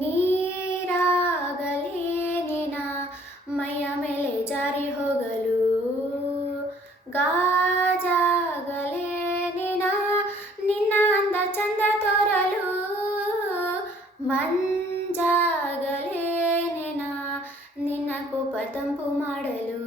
ನೀರಾಗಲೇನಿನ ಮೈಯ ಮೇಲೆ ಜಾರಿ ಹೋಗಲು ಗಾಜಾಗಲೇನಿನ ನಿನ್ನ ಅಂದ ಚಂದ ತೋರಲು ಮಂಜಾಗಲೇನಿನ ನಿನ್ನ ಕೋಪ ತಂಪು ಮಾಡಲು